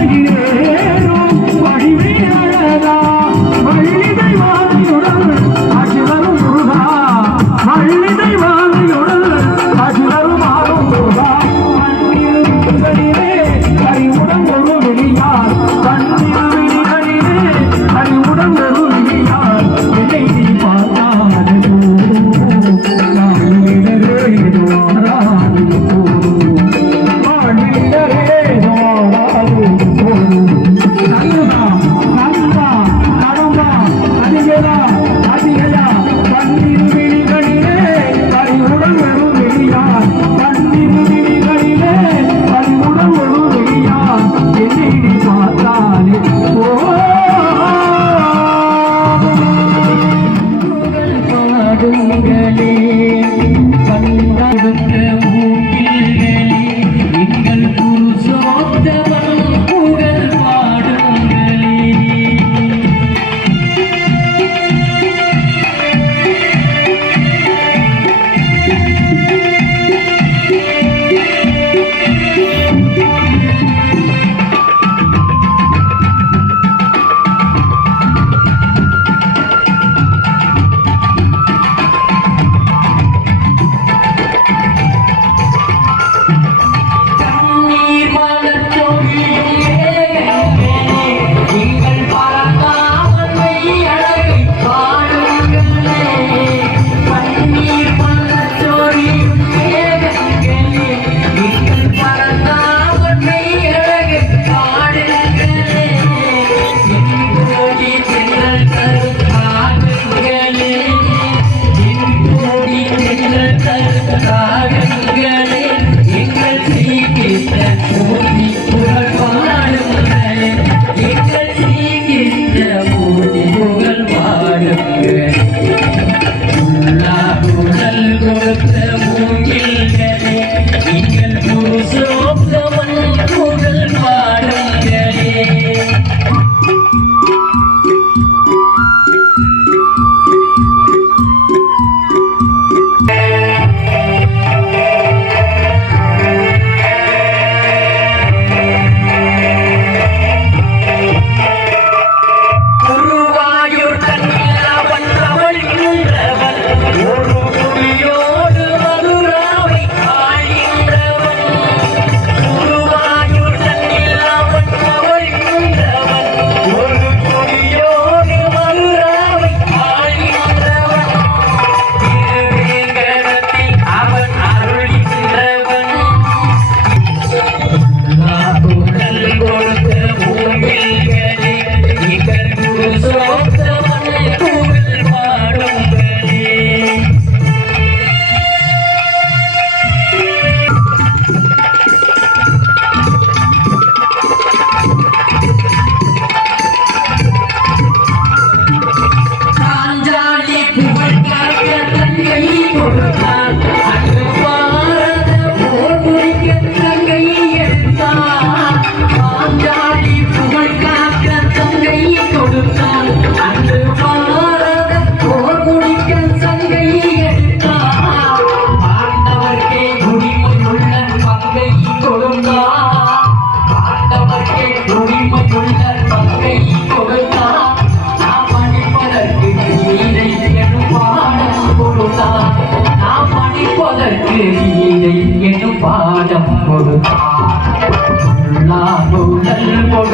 I'm